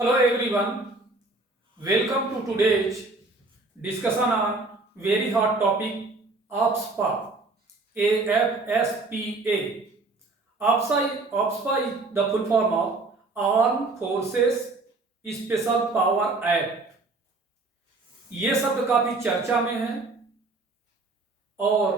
Hello everyone, welcome to today's discussion on very hot topic AFSPA. AFSPA. AFSPA is the full form of Armed Forces Special Power Act. ये शब्द काफी चर्चा में है और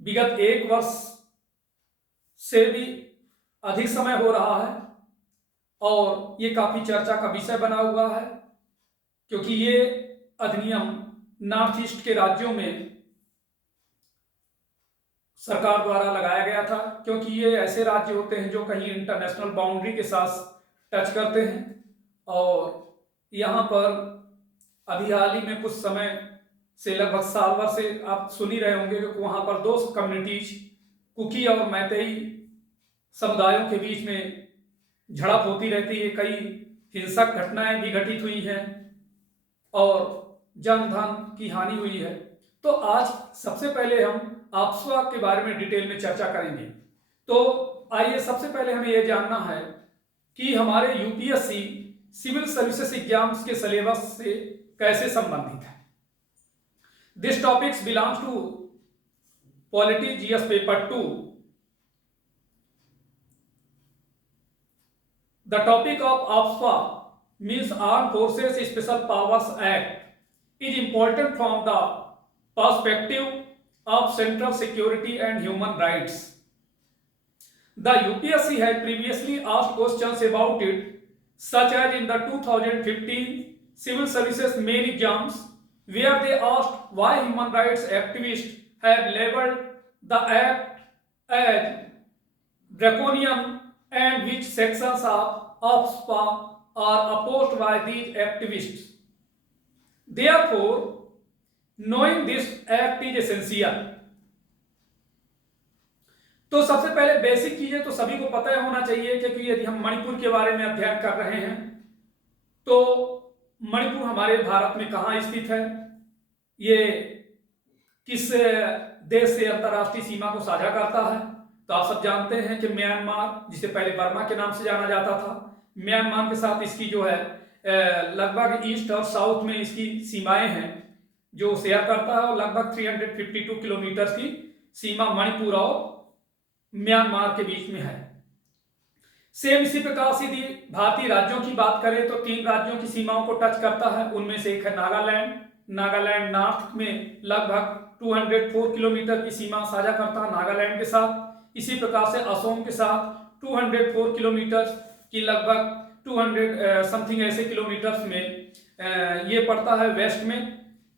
विगत एक वर्ष से भी अधिक समय हो रहा है और ये काफी चर्चा का विषय बना हुआ है क्योंकि ये अधिनियम नॉर्थ ईस्ट के राज्यों में सरकार द्वारा लगाया गया था क्योंकि ये ऐसे राज्य होते हैं जो कहीं इंटरनेशनल बाउंड्री के साथ टच करते हैं और यहाँ पर अभी हाल ही में कुछ समय से लगभग साल भर से आप सुन ही रहे होंगे कि वहाँ पर दो कम्युनिटीज कुकी और मैतेई समुदायों के बीच में झड़प होती रहती है। कई हिंसक घटनाएं भी घटित हुई हैं और जन धन की हानि हुई है। तो आज सबसे पहले हम AFSPA के बारे में डिटेल में चर्चा करेंगे। तो आइए सबसे पहले हमें यह जानना है कि हमारे यूपीएससी सिविल सर्विसेज एग्जाम्स के सिलेबस से कैसे संबंधित है। This topics belongs to polity GS paper 2। The topic of AFSPA means Armed Forces Special Powers Act is important from the perspective of central security and human rights. The UPSC had previously asked questions about it, such as in the 2015 Civil Services main exams, where they asked why human rights activists have labeled the act as draconian and which sections of AFSPA are opposed by these activists. Therefore, knowing this act is essential. तो सबसे पहले basic चीजें तो सभी को पता होना चाहिए क्योंकि यदि हम मणिपुर के बारे में अध्ययन कर रहे हैं तो मणिपुर हमारे भारत में कहाँ स्थित है, ये किस देश से अंतर्राष्ट्रीय सीमा को साझा करता है। तो आप सब जानते हैं कि म्यांमार, जिसे पहले बर्मा के नाम से जाना जाता था, म्यांमार के साथ इसकी जो है लगभग ईस्ट और साउथ में इसकी सीमाएं हैं जो शेयर करता है और लगभग 352 किलोमीटर की सीमा मणिपुर और म्यांमार के बीच में है। सेम इसी प्रकार से यदि भारतीय राज्यों की बात करें तो 3 राज्यों की सीमाओं को टच करता है। उनमें से एक है नागालैंड। नागालैंड नॉर्थ में लगभग 204 किलोमीटर की सीमा साझा करता है नागालैंड के साथ। इसी प्रकार से असम के साथ 204 किलोमीटर की लगभग 200 समथिंग ऐसे किलोमीटर्स में ये पड़ता है वेस्ट में,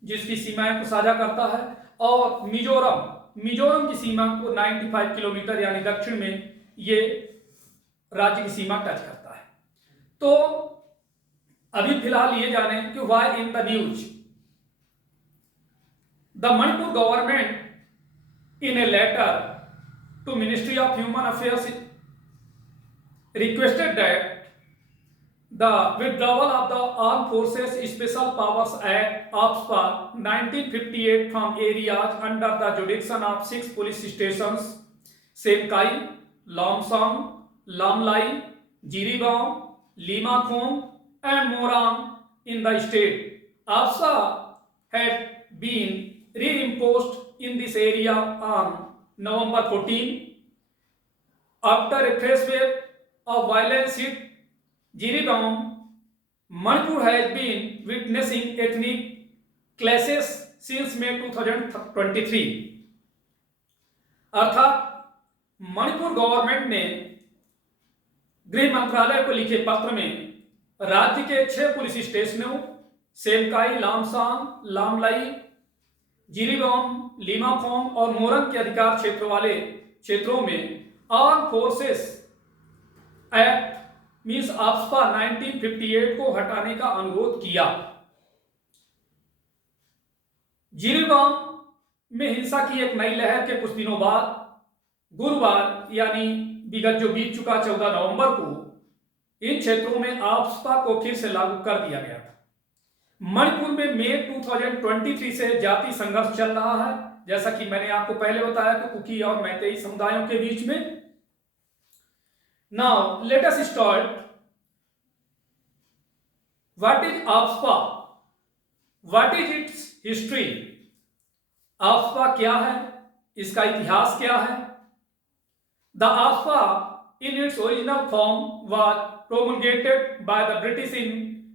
जिसकी सीमाएं को साझा करता है। और मिजोरम की सीमा को 95 किलोमीटर यानी दक्षिण में ये राज्य की सीमा टच करता है। तो अभी फिलहाल ये जाने कि why in the news the Manipur government in a letter to Ministry of Human Affairs requested that the withdrawal of the Armed Forces Special Powers Act AFSPA 1958 from areas under the jurisdiction of 6 police stations Semkai, Lomsong, Lamlai, Jiribam, Limakhong and Morang in the state. AFSPA had been reimposed in this area on November 14 after a fresh wave of violence hit Jiribam. Manipur has been witnessing ethnic clashes since May 2023. अर्थात Manipur government ने गृह मंत्रालय को लिखे पत्र में राज्य के 6 पुलिस स्टेशनों सेमकाई, लामसांग, लामलाई, जिरीबम, लीमाखोंग और मोरंग के अधिकार क्षेत्र वाले क्षेत्रों में arm forces act means AFSPA 1958 को हटाने का अनुरोध किया। जिरीबम में हिंसा की एक नई लहर के कुछ दिनों बाद गुरुवार यानी विगत जो बीत चुका 14 नवंबर को इन क्षेत्रों में AFSPA को फिर से लागू कर दिया गया था। मणिपुर में मई 2023 से जाति संघर्ष चल रहा है, जैसा कि मैंने आपको पहले बताया कि कुकी और मैतेई समुदायों के बीच में। Now let us start what is AFSPA? What is its history? AFSPA क्या है, इसका इतिहास क्या है? The AFSPA in its original form was promulgated by the British in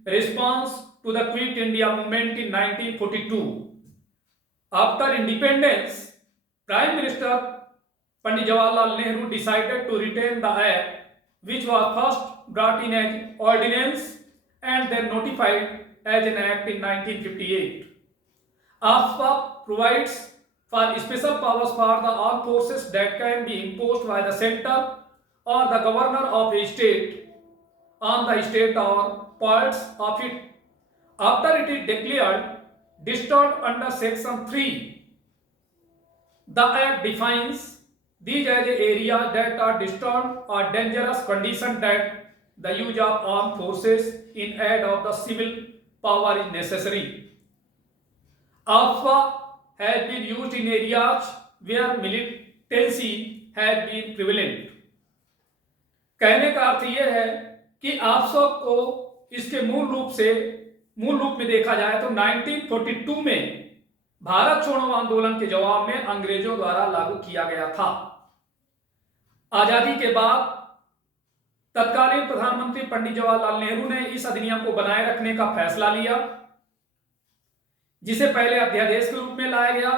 response to the Quit India movement in 1942. After independence, Prime Minister Pandit Jawaharlal Nehru decided to retain the act, which was first brought in as ordinance and then notified as an act in 1958. AFSPA provides for special powers for the armed forces that can be imposed by the center or the governor of a state on the state or parts of it after it is declared discharged under section 3. The act defines these as areas that are disturbed or dangerous condition that the use of armed forces in aid of the civil power is necessary. AFSPA has been used in areas where militancy has been prevalent. कहने का अर्थ यह है कि AFSPA को इसके मूल रूप में देखा जाए तो 1942 में भारत छोड़ो आंदोलन के जवाब में अंग्रेजों द्वारा लागू किया गया था। आजादी के बाद तत्कालीन प्रधानमंत्री पंडित जवाहरलाल नेहरू ने इस अधिनियम को बनाए रखने का फैसला लिया, जिसे पहले अध्यादेश के रूप में लाया गया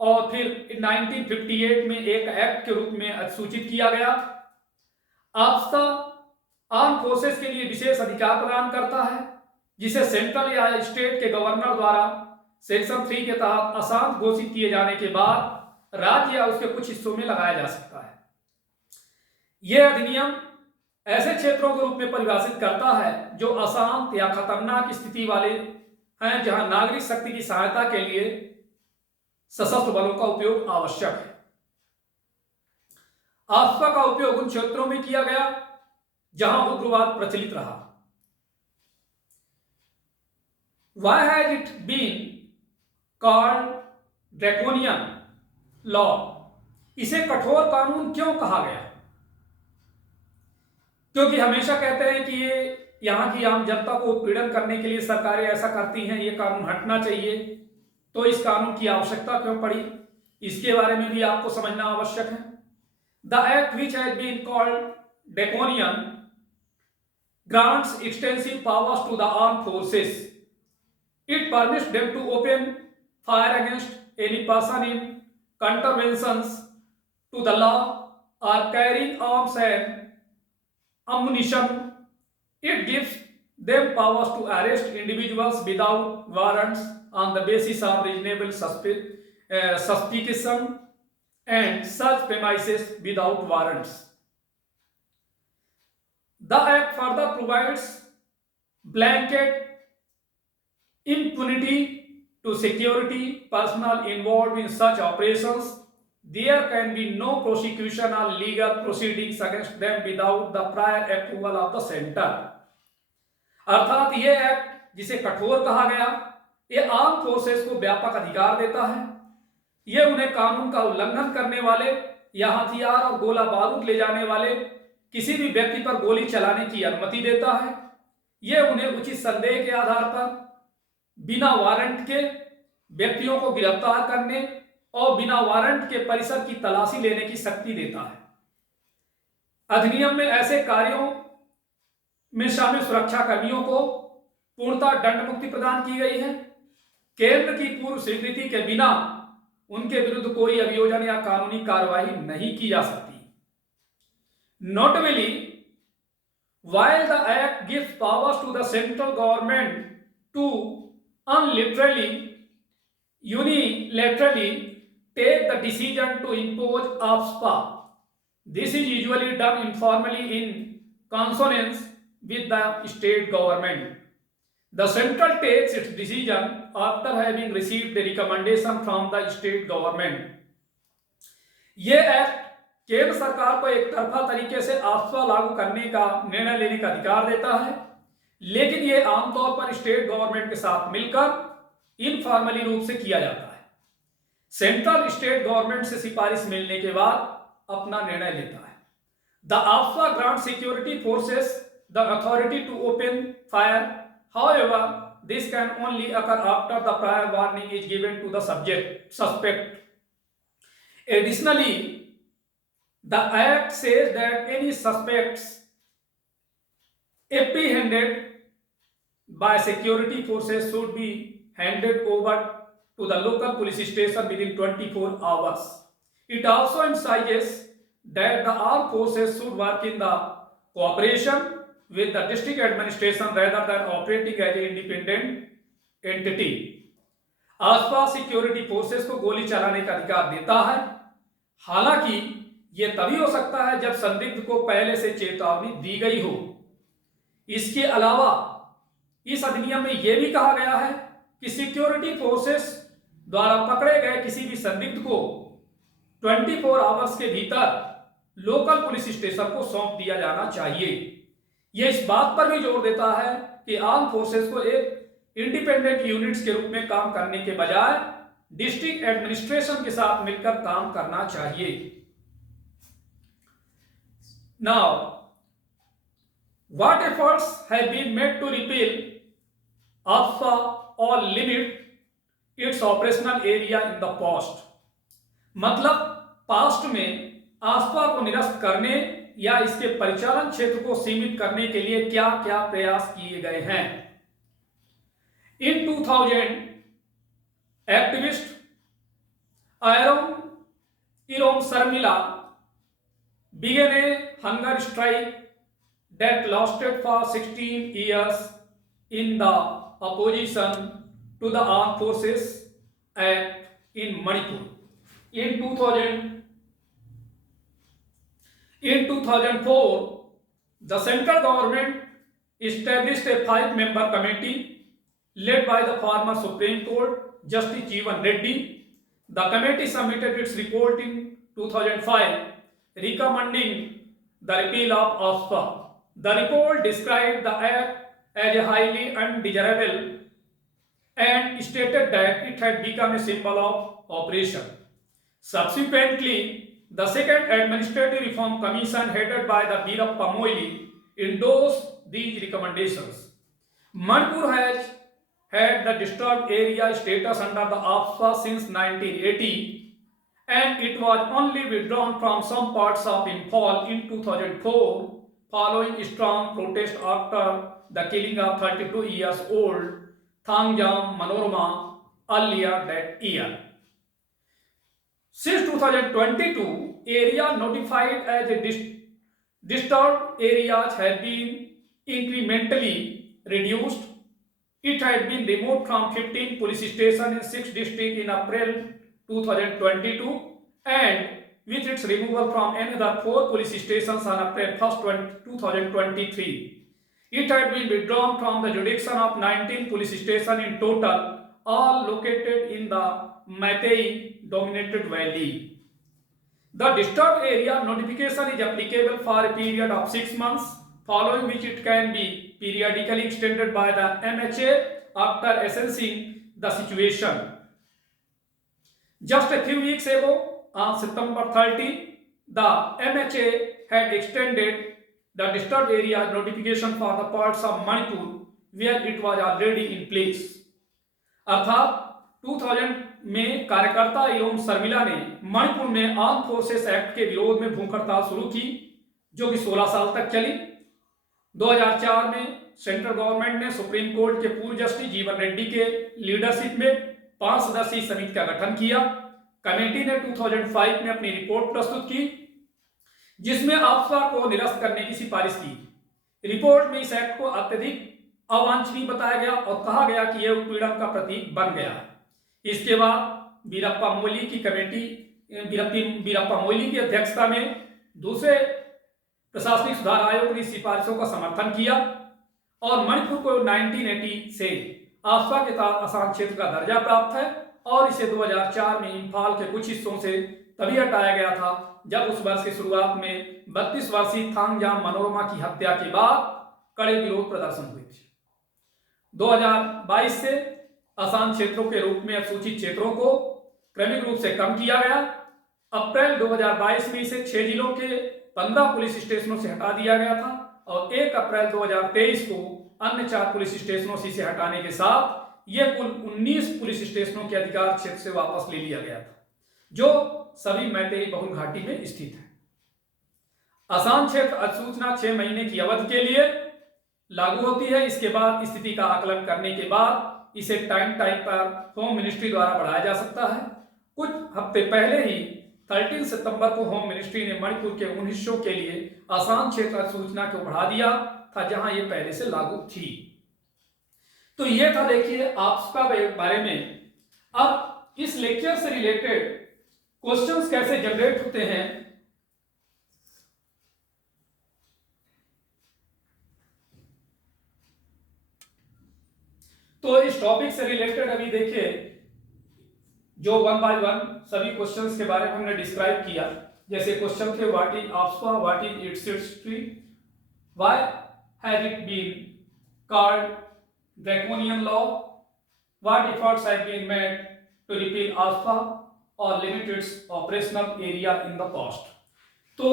और फिर 1958 में एक एक्ट के रूप में अधिसूचित किया गया। आफ्स्पा आर्म फोर्सेस के लिए विशेष अधिकार प्रदान करता है, जिसे सेंट्रल या स्टेट के गवर्नर द्वारा सेक्शन 3 के तहत अशांत घोषित किए जाने के बाद राज्य या उसके कुछ हिस्सों में लगाया जा सकता है। यह अधिनियम ऐसे क्षेत्रों के रूप में परिभाषित करता है जो अशांत या खतरनाक स्थिति वाले हैं, जहां नागरिक शक्ति की सहायता के लिए सशस्त्र बलों का उपयोग आवश्यक है। आफ्स्पा का उपयोग उन क्षेत्रों में किया गया जहां उग्रवाद प्रचलित रहा। Why has it been called draconian law? इसे कठोर कानून क्यों कहा गया? क्योंकि हमेशा कहते हैं कि ये यहां की आम जनता को उत्पीड़न करने के लिए सरकारें ऐसा करती हैं, ये कानून हटना चाहिए। तो इस कानून की आवश्यकता क्यों पड़ी, इसके बारे में भी आपको समझना आवश्यक है। The act, which has been called draconian, grants extensive powers to the armed forces. It permits them to open fire against any person in contraventions to the law or carrying arms and ammunition. It gives them powers to arrest individuals without warrants on the basis of reasonable suspicion and search premises without warrants. The act further provides blanket impunity to security personnel involved in such operations. There can be no prosecution or legal proceedings against them without the prior approval of the center. अर्थात ये act जिसे कठोर कहा गया, ये arm forces को व्यापक अधिकार देता है। ये उन्हें कानून का उल्लंघन करने वाले या हथियार और गोला बारूद ले जाने वाले किसी भी व्यक्ति पर गोली चलाने की अनुमति देता है। ये उन्हें उचित संदेह के आधार पर बिना वारंट के व्यक्तियों को गिरफ्तार करने और बिना वारंट के परिसर की तलाशी लेने की शक्ति देता है। अधिनियम में ऐसे कार्यों में शामिल सुरक्षा कर्मियों को पूर्णतः दंड मुक्ति प्रदान की गई है। केंद्र की पूर्व स्वीकृति के बिना उनके विरुद्ध कोई अभियोजन या कानूनी कार्रवाई नहीं की जा सकती। Notably, while the act gives powers to the central government to unilaterally take the decision to impose AFSPA, this is usually done informally in consonance with the state government. The central takes its decision after having received a recommendation from the state government. ये act केंद्र सरकार को एक तरफा तरीके से AFSPA लागू करने का निर्णय लेने का अधिकार देता है, लेकिन ये आमतौर पर स्टेट गवर्नमेंट के साथ मिलकर इनफॉर्मली रूप से किया जाता है। सेंट्रल स्टेट गवर्नमेंट से सिफारिश मिलने के बाद अपना निर्णय लेता है। The AFSPA grant security forces the authority to open fire However, this can only occur after the prior warning is given to the suspect. Additionally, the Act says that any suspects apprehended by security forces should be handed over to the local police station within 24 hours. It also emphasizes that the armed forces should work in the cooperation with the district administration rather than operating as an independent entity. आसपास security forces को गोली चलाने का अधिकार देता है, हालांकि यह तभी हो सकता है जब संदिग्ध को पहले से चेतावनी दी गई हो। इसके अलावा इस अधिनियम में यह भी कहा गया है कि सिक्योरिटी फोर्सेस द्वारा पकड़े गए किसी भी संदिग्ध को 24 आवर्स के भीतर लोकल पुलिस स्टेशन को सौंप दिया जाना चाहिए। यह इस बात पर भी जोर देता है कि आर्म फोर्सेस को एक इंडिपेंडेंट यूनिट्स के रूप में काम करने के बजाय डिस्ट्रिक्ट एडमिनिस्ट्रेशन के साथ मिलकर काम करना चाहिए। Now, what efforts have been made to repeal AFSA or limit its operational area in the past? मतलब पास्ट में AFSA को निरस्त करने या इसके परिचालन क्षेत्र को सीमित करने के लिए क्या क्या प्रयास किए गए हैं। In 2000, activist Irom Sarmila began a hunger strike that lasted for 16 years in the opposition to the Armed Forces Act in Manipur. In 2004, the central government established a 5-member committee led by the former Supreme Court Justice Jeevan Reddy. The committee submitted its report in 2005 recommending the repeal of AFSA. The report described the act as a highly undesirable and stated that it had become a symbol of oppression. Subsequently, the second Administrative Reform Commission headed by the Veerappa Moily endorsed these recommendations. Manipur has had the disturbed area status under the AFSA since 1980, and it was only withdrawn from some parts of Imphal in 2004 following strong protest after the killing of 32-year-old Thangjam Manorama earlier that year. Since 2022, area notified as a disturbed areas have been incrementally reduced. It had been removed from 15 police stations in 6 districts in April 2022, and with its removal from another 4 police stations on April 1st, 2023. It had been withdrawn from the jurisdiction of 19 police stations in total, all located in the Meitei-dominated valley. The disturbed area notification is applicable for a period of 6 months, following which it can be periodically extended by the MHA after assessing the situation. Just a few weeks ago, on September 30, the MHA had extended the disturbed area notification for the parts of Manipur where it was already in place. अर्थात 2000 में कार्यकर्ता एवं शर्मिला ने मणिपुर में arm forces act के विरोध में भूख हड़ताल शुरू की, जो कि 16 साल तक चली। 2004 में सेंट्रल गवर्नमेंट ने सुप्रीम कोर्ट के पूर्व जस्टिस जीवन रेड्डी के लीडरशिप में 5 सदस्यीय समिति का गठन किया। कमेटी ने 2005 में अपनी रिपोर्ट प्रस्तुत की, जिसमें AFSA को निरस्त करने की सिफारिश की। रिपोर्ट में इस एक्ट को अत्यधिक अवांछनीय बताया गया और कहा गया कि यह उत्पीड़न का प्रतीक बन गया। इसके बाद वीरप्पा मोइली की कमेटी वीरप्पा मोइली की अध्यक्षता में दूसरे प्रशासनिक सुधार आयोग ने सिफारिशों का समर्थन किया और मणिपुर को 1980 से AFSA के तहत आसान क्षेत्र का दर्जा प्राप्त है और इसे 2004 में इम्फाल के कुछ हिस्सों से तभी हटाया गया था जब उस वर्ष की शुरुआत में 32 वर्षीय थांगजाम मनोरमा की हत्या के बाद कड़े विरोध प्रदर्शन हुए थे। 2022 से आसान क्षेत्रों के रूप में सूचित क्षेत्रों को क्रमिक रूप से कम किया गया। अप्रैल 2022 में इसे 6 जिलों के 15 पुलिस स्टेशनों से हटा दिया गया था और 1 अप्रैल 2023 को अन्य 4 पुलिस स्टेशनों से इसे हटाने के साथ ये कुल 19 पुलिस स्टेशनों के अधिकार क्षेत्र से वापस ले लिया गया था, जो सभी मैतेई बहुल घाटी में स्थित है। आसान क्षेत्र अधिसूचना 6 महीने की अवधि के लिए लागू होती है। इसके बाद स्थिति का आकलन करने के बाद इसे टाइम पर होम मिनिस्ट्री द्वारा बढ़ाया जा सकता है। कुछ हफ्ते पहले ही 13 सितंबर को होम मिनिस्ट्री ने मणिपुर के उन हिस्सों के लिए आसान क्षेत्र अधिसूचना को बढ़ा दिया था जहां ये पहले से लागू थी। तो ये था देखिए आपका बारे में। अब इस लेक्चर से रिलेटेड क्वेश्चंस कैसे जनरेट होते हैं, तो इस टॉपिक से रिलेटेड अभी देखिए जो 1 बाय 1 सभी क्वेश्चंस के बारे में हमने डिस्क्राइब किया। जैसे क्वेश्चन थे what is AFSPA, what is its history, why has it been called draconian law, what efforts have been made to repeal AFSPA और limit its operational area in the past. तो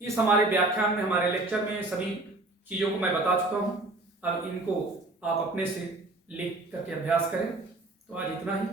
इस हमारे व्याख्यान में, हमारे लेक्चर में सभी चीजों को मैं बता चुका हूं। अब इनको आप अपने से लिख करके अभ्यास करें। तो आज इतना ही।